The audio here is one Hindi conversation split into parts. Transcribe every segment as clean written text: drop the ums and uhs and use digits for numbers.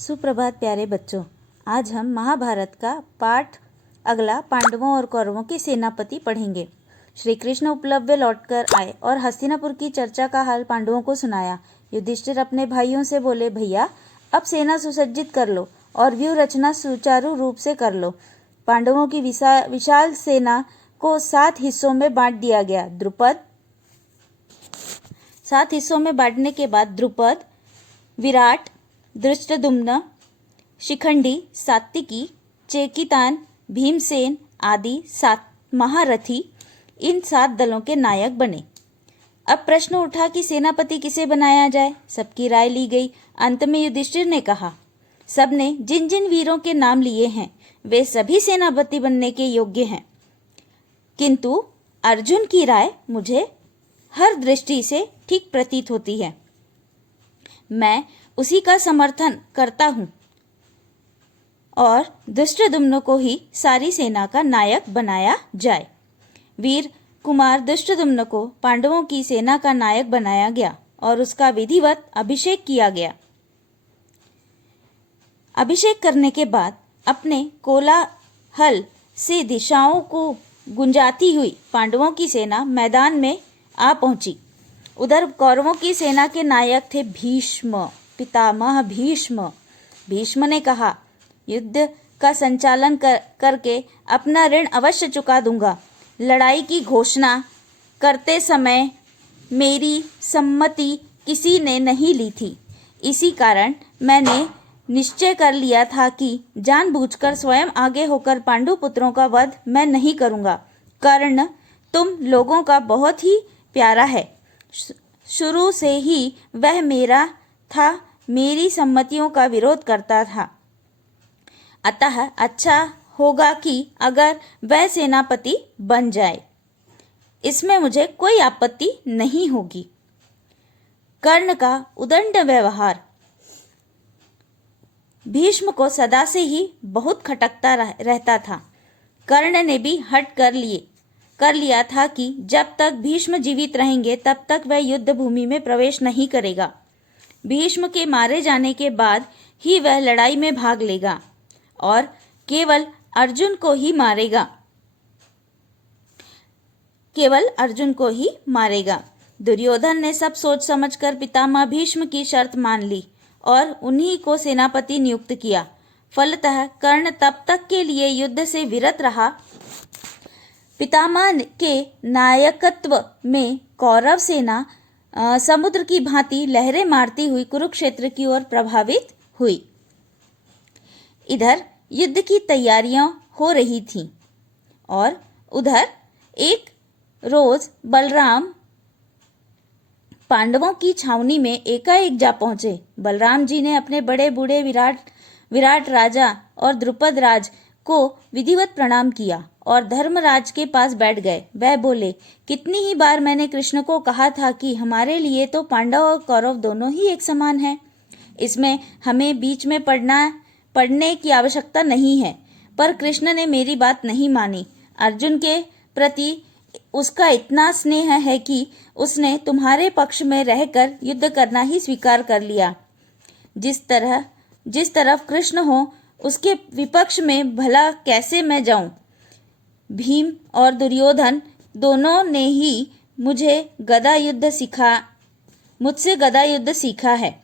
सुप्रभात प्यारे बच्चों। आज हम महाभारत का पाठ अगला पांडवों और कौरवों के सेनापति पढ़ेंगे। श्री कृष्ण उपलब्ध लौटकर आए और हस्तिनापुर की चर्चा का हाल पांडवों को सुनाया। युधिष्ठिर अपने भाइयों से बोले, भैया अब सेना सुसज्जित कर लो और व्यूह रचना सुचारू रूप से कर लो। पांडवों की विशाल सेना को 7 हिस्सों में बांट दिया गया। 7 हिस्सों में बांटने के बाद द्रुपद, विराट, धृष्टद्युम्न, शिखंडी, सात्विकी, चेकितान, भीमसेन आदि 7 महारथी इन 7 दलों के नायक बने। अब प्रश्न उठा कि सेनापति किसे बनाया जाए। सबकी राय ली गई। अंत में युधिष्ठिर ने कहा, सबने जिन जिन वीरों के नाम लिए हैं वे सभी सेनापति बनने के योग्य हैं, किंतु अर्जुन की राय मुझे हर दृष्टि से ठीक प्रतीत होती है। मैं उसी का समर्थन करता हूं और धृष्टद्युम्न को ही सारी सेना का नायक बनाया जाए। वीर कुमार धृष्टद्युम्न को पांडवों की सेना का नायक बनाया गया और उसका विधिवत अभिषेक किया गया। अभिषेक करने के बाद अपने कोलाहल से दिशाओं को गुंजाती हुई पांडवों की सेना मैदान में आ पहुंची। उधर कौरवों की सेना के नायक थे भीष्म, पितामह भीष्म। भीष्म ने कहा, युद्ध का संचालन करके अपना ऋण अवश्य चुका दूंगा। लड़ाई की घोषणा करते समय मेरी सम्मति किसी ने नहीं ली थी। इसी कारण मैंने निश्चय कर लिया था कि जानबूझकर स्वयं आगे होकर पांडु पुत्रों का वध मैं नहीं करूंगा। कर्ण तुम लोगों का बहुत ही प्यारा है। शुरू से ही वह मेरा था, मेरी सम्मतियों का विरोध करता था। अतः अच्छा होगा कि अगर वह सेनापति बन जाए, इसमें मुझे कोई आपत्ति नहीं होगी। कर्ण का उदंड व्यवहार भीष्म को सदा से ही बहुत खटकता रहता था। कर्ण ने भी हट कर लिया था कि जब तक भीष्म जीवित रहेंगे तब तक वह युद्ध भूमि में प्रवेश नहीं करेगा। भीष्म के मारे जाने के बाद ही वह लड़ाई में भाग लेगा और केवल अर्जुन को ही मारेगा। दुर्योधन ने सब सोच समझकर पितामह भीष्म की शर्त मान ली और उन्हीं को सेनापति नियुक्त किया। फलतः कर्ण तब तक के लिए युद्ध से विरत रहा। पितामह के नायकत्व में कौरव सेना समुद्र की भांति लहरें मारती हुई कुरुक्षेत्र की ओर प्रभावित हुई। इधर युद्ध की तैयारियां हो रही थीं और उधर एक रोज बलराम पांडवों की छावनी में एकाएक जा पहुंचे। बलराम जी ने अपने बड़े बूढ़े विराट राजा और द्रुपद राज को विधिवत प्रणाम किया और धर्मराज के पास बैठ गए। वह बोले, कितनी ही बार मैंने कृष्ण को कहा था कि हमारे लिए तो पांडव और कौरव दोनों ही एक समान हैं। इसमें हमें बीच में पड़ने की आवश्यकता नहीं है, पर कृष्ण ने मेरी बात नहीं मानी। अर्जुन के प्रति उसका इतना स्नेह है कि उसने तुम्हारे पक्ष में रहकर युद्ध करना ही स्वीकार कर लिया। जिस तरफ कृष्ण हो उसके विपक्ष में भला कैसे मैं जाऊं। भीम और दुर्योधन दोनों ने ही मुझसे गदा युद्ध सीखा है।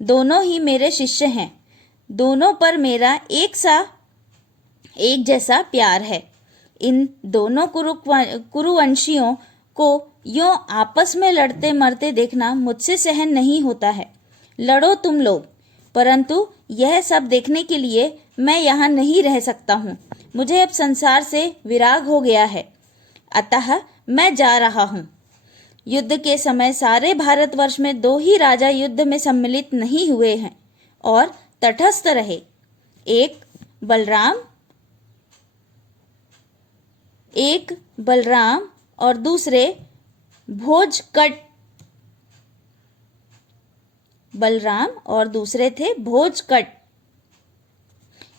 दोनों ही मेरे शिष्य हैं। दोनों पर मेरा एक जैसा प्यार है। इन दोनों कुरुवंशियों को यों आपस में लड़ते मरते देखना मुझसे सहन नहीं होता है। लड़ो तुम लोग, परंतु यह सब देखने के लिए मैं यहाँ नहीं रह सकता हूँ। मुझे अब संसार से विराग हो गया है, अतः मैं जा रहा हूँ। युद्ध के समय सारे भारतवर्ष में 2 ही राजा युद्ध में सम्मिलित नहीं हुए हैं और तटस्थ रहे। एक बलराम और दूसरे भोजकट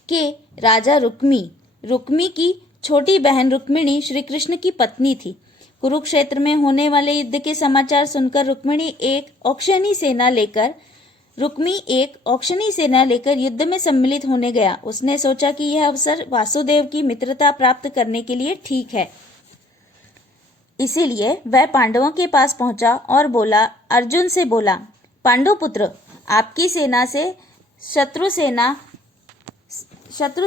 के राजा रुक्मी की छोटी बहन रुक्मिणी श्री कृष्ण की पत्नी थी। कुरुक्षेत्र में होने वाले युद्ध के समाचार सुनकर रुक्मिणी एक औक्षणी सेना लेकर रुक्मी एक औक्षणी सेना लेकर युद्ध में सम्मिलित होने गया। उसने सोचा कि यह अवसर वासुदेव की मित्रता प्राप्त करने के लिए ठीक है। इसीलिए वह पांडवों के पास पहुंचा और अर्जुन से बोला, पांडुपुत्र, आपकी सेना से शत्रु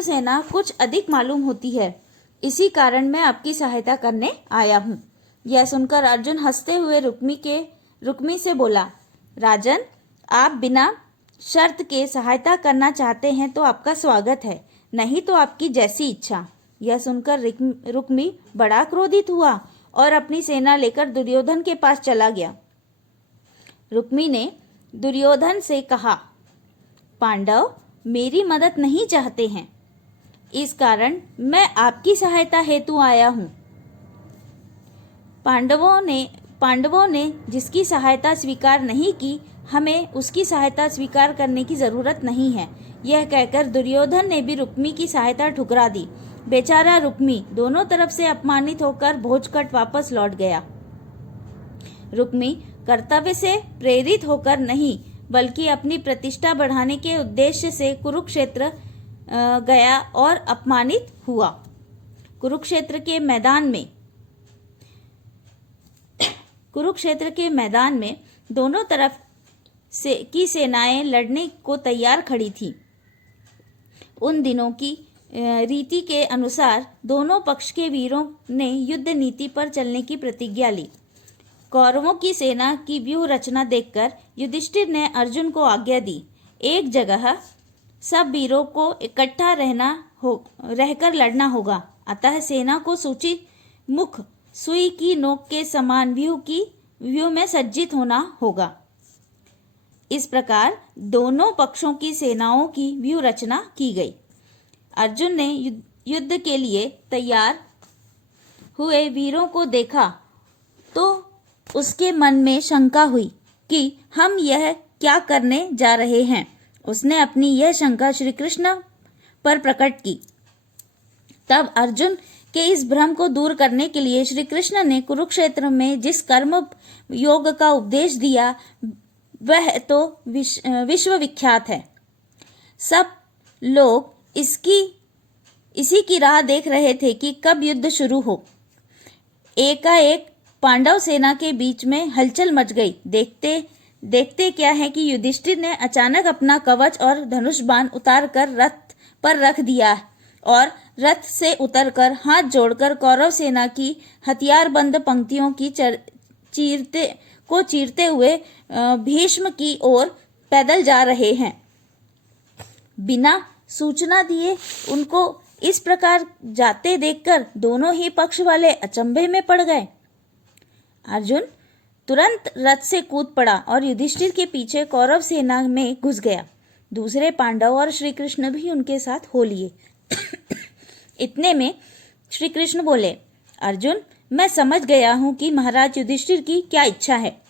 सेना कुछ अधिक मालूम होती है। इसी कारण मैं आपकी सहायता करने आया हूँ। यह सुनकर अर्जुन हंसते हुए रुक्मी से बोला, राजन, आप बिना शर्त के सहायता करना चाहते हैं तो आपका स्वागत है, नहीं तो आपकी जैसी इच्छा। यह सुनकर रुक्मी बड़ा क्रोधित हुआ और अपनी सेना लेकर दुर्योधन के पास चला गया। रुक्मी ने दुर्योधन से कहा, पांडव मेरी मदद नहीं चाहते हैं, इस कारण मैं आपकी सहायता हेतु आया हूँ। पांडवों ने जिसकी सहायता स्वीकार नहीं की, हमें उसकी सहायता स्वीकार करने की जरूरत नहीं है। यह कहकर दुर्योधन ने भी रुक्मी की सहायता ठुकरा दी। बेचारा रुक्मी दोनों तरफ से अपमानित होकर भोजकट वापस लौट गया। रुक्मी कर्तव्य से प्रेरित होकर नहीं, बल्कि अपनी प्रतिष्ठा बढ़ाने के उद्देश्य से कुरुक्षेत्र गया और अपमानित हुआ। कुरुक्षेत्र के मैदान में दोनों तरफ की सेनाएं लड़ने को तैयार खड़ी थी। उन दिनों की रीति के अनुसार दोनों पक्ष के वीरों ने युद्ध नीति पर चलने की प्रतिज्ञा ली। कौरवों की सेना की व्यूह रचना देखकर युधिष्ठिर ने अर्जुन को आज्ञा दी, एक जगह सब वीरों को इकट्ठा रहकर लड़ना होगा। अतः सेना को सूचित मुख सुई की नोक के समान व्यूह में सज्जित होना होगा। इस प्रकार दोनों पक्षों की सेनाओं की व्यूह रचना की गई। अर्जुन ने युद्ध के लिए तैयार हुए वीरों को देखा तो उसके मन में शंका हुई कि हम यह क्या करने जा रहे हैं। उसने अपनी यह शंका श्री कृष्ण पर प्रकट की। तब अर्जुन के इस भ्रम को दूर करने के लिए श्री कृष्ण ने कुरुक्षेत्र में जिस कर्म योग का उपदेश दिया वह तो विश्व विख्यात है। सब लोग इसी की राह देख रहे थे कि कब युद्ध शुरू हो। एकाएक पांडव सेना के बीच में हलचल मच गई। देखते क्या है कि युधिष्ठिर ने अचानक अपना कवच और धनुष बाण उतार कर रथ पर रख दिया और रथ से उतरकर हाथ जोड़कर कौरव सेना की हथियारबंद पंक्तियों की चीरते हुए भीष्म की ओर पैदल जा रहे हैं। बिना सूचना दिए उनको इस प्रकार जाते देखकर दोनों ही पक्ष वाले अचंभे में पड़ गए। अर्जुन तुरंत रथ से कूद पड़ा और युधिष्ठिर के पीछे कौरव सेना में घुस गया। दूसरे पांडव और श्री कृष्ण भी उनके साथ हो लिए। इतने में श्री कृष्ण बोले, अर्जुन, मैं समझ गया हूं कि महाराज युधिष्ठिर की क्या इच्छा है।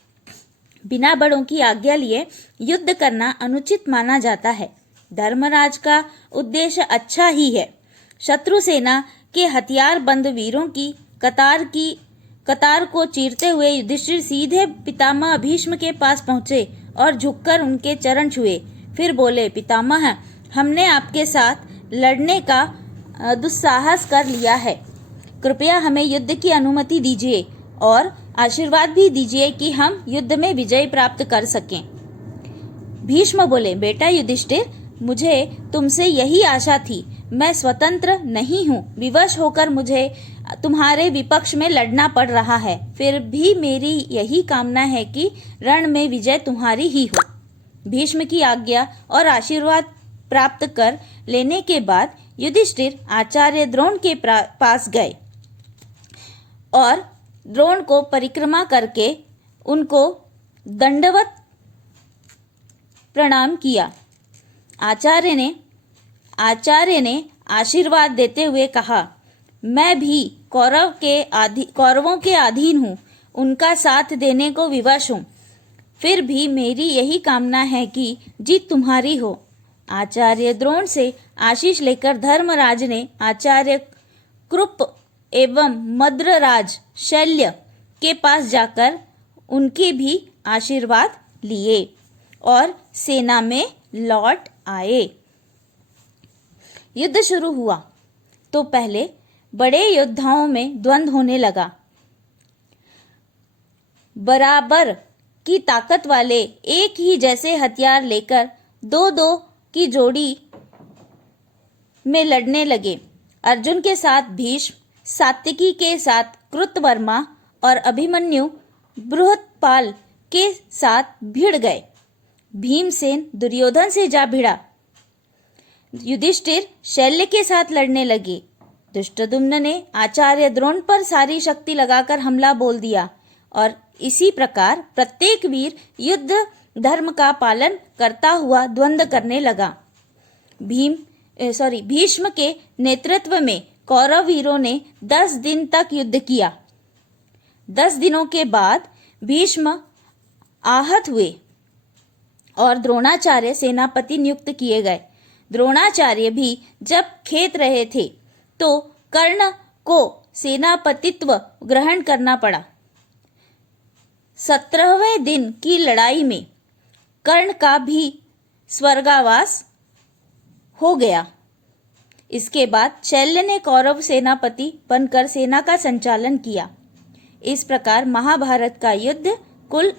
बिना बड़ों की आज्ञा लिए युद्ध करना अनुचित माना जाता है। धर्मराज का उद्देश्य अच्छा ही है। शत्रु सेना के हथियार बंद वीरों की कतार को चीरते हुए युधिष्ठिर सीधे पितामह भीष्म के पास पहुंचे और झुककर उनके चरण छुए। फिर बोले, पितामह, हमने आपके साथ लड़ने का दुस्साहस कर लिया है। कृपया हमें युद्ध की अनुमति दीजिए और आशीर्वाद भी दीजिए कि हम युद्ध में विजय प्राप्त कर सकें। भीष्म बोले, बेटा युधिष्ठिर, मुझे तुमसे यही आशा थी। मैं स्वतंत्र नहीं हूँ। विवश होकर मुझे तुम्हारे विपक्ष में लड़ना पड़ रहा है। फिर भी मेरी यही कामना है कि रण में विजय तुम्हारी ही हो। भीष्म की आज्ञा और आशीर्वाद प्राप्त कर लेने के बाद युधिष्ठिर आचार्य द्रोण के पास गए और द्रोण को परिक्रमा करके उनको दंडवत प्रणाम किया। आचार्य ने आशीर्वाद देते हुए कहा, मैं भी कौरवों के अधीन हूँ, उनका साथ देने को विवश हूँ। फिर भी मेरी यही कामना है कि जीत तुम्हारी हो। आचार्य द्रोण से आशीष लेकर धर्मराज ने आचार्य कृप एवं मद्रराज शल्य के पास जाकर उनके भी आशीर्वाद लिए और सेना में लौट आए। युद्ध शुरू हुआ तो पहले बड़े योद्धाओं में द्वंद्व होने लगा। बराबर की ताकत वाले एक ही जैसे हथियार लेकर दो दो की जोड़ी में लड़ने लगे। अर्जुन के साथ भीष्म, सात्विकी के साथ कृतवर्मा और अभिमन्यु बृहत्पाल के साथ भिड़ गए। भीमसेन दुर्योधन से जा भिड़ा। युधिष्ठिर शल्य के साथ लड़ने लगे। धृष्टद्युम्न ने आचार्य द्रोण पर सारी शक्ति लगाकर हमला बोल दिया और इसी प्रकार प्रत्येक वीर युद्ध धर्म का पालन करता हुआ द्वंद्व करने लगा। भीष्म के नेतृत्व में कौरव वीरों ने 10 दिन तक युद्ध किया। 10 दिनों के बाद भीष्म आहत हुए और द्रोणाचार्य सेनापति नियुक्त किए गए। द्रोणाचार्य भी जब खेत रहे थे तो कर्ण को सेनापतित्व ग्रहण करना पड़ा। 17वें दिन की लड़ाई में कर्ण का भी स्वर्गवास हो गया। इसके बाद शल्य ने कौरव सेनापति बनकर सेना का संचालन किया। इस प्रकार महाभारत का युद्ध कुल